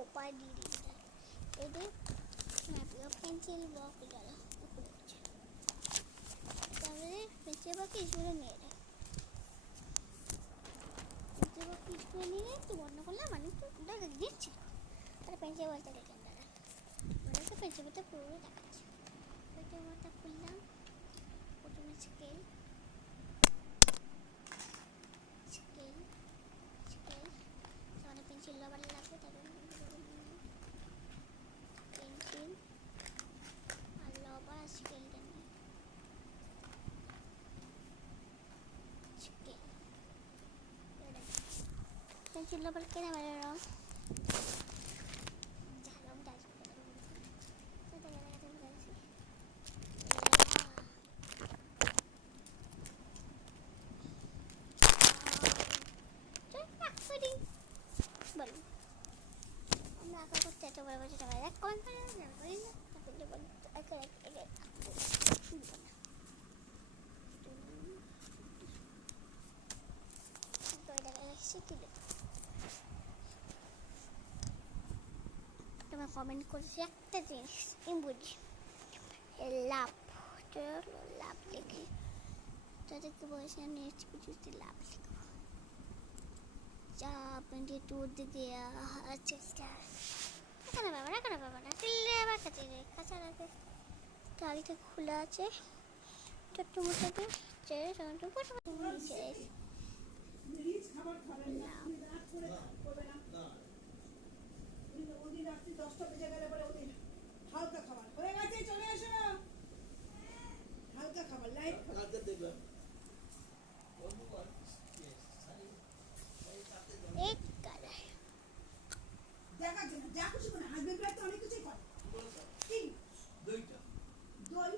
ওপার দিয়ে এদের পেন্সিল বক্স জ্বালা উপরে উঠছে, তারপরে পেন্সিল বক্স স্কুলে নিয়ে যায়, পেন্সিল বক্স স্কুলে নিয়ে একটু বন্ধ করলাম, মানে একটু ওটা দিচ্ছি আর পেন্সিল বক্সটা দেখলাম দাদা, মানে একটা পেন্সিল বক্সটা পুরোই দেখাচ্ছে। পেন্সিল বক্সটা খুললাম, প্রথমে স্কেল স্কেল স্কেল তারপরে পেন্সিল রবার লাগবে, তারপরে পেন্সিল আর রবার স্কেলটা নিয়ে স্কেল পেন্সিল রবার কেনা মানে রং বলুন আমরা আঁকা করতে এত বড় বড় টাকা এক কমেন্ট করে না করি না তাহলে বলুন তোমার কমেন্ট করেছি একটা জিনিস বুঝি লাভ, লাভ লিখি তাদেরকে বলেছি আমি নেক্সট ভিডিওতে লাভ লিখবো, যা পেন্টি টুর দিকে চেষ্টা এখানে বাবা না চিল্লে আবার কাছে রাখে, গাড়িটা খোলা আছে ছোট্ট মোটাকে হালকা খাবার হয়ে গেছে, চলে এসো হালকা খাবার লাইট খাবার দেখার জন্য যা খুশি করে হাজবেন্ড প্রায় তো অনেক কিছুই করে কি দইটা দই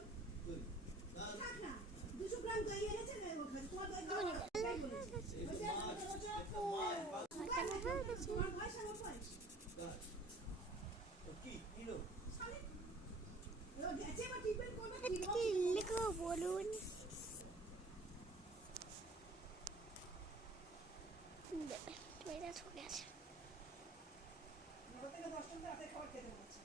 থাক না 200 গ্রাম দই এনেছে না ওখানে তোমার দই খাওয়া তাই বলেছে তোমার ভাই আমার ভাই কি কিলো সালে ও গেছে বা টিপেন করবে কি লিখো বলুন দেবে তুমি এটা চলে আসে 9 থেকে 10 টার রাতে খাবার খেতে বলছে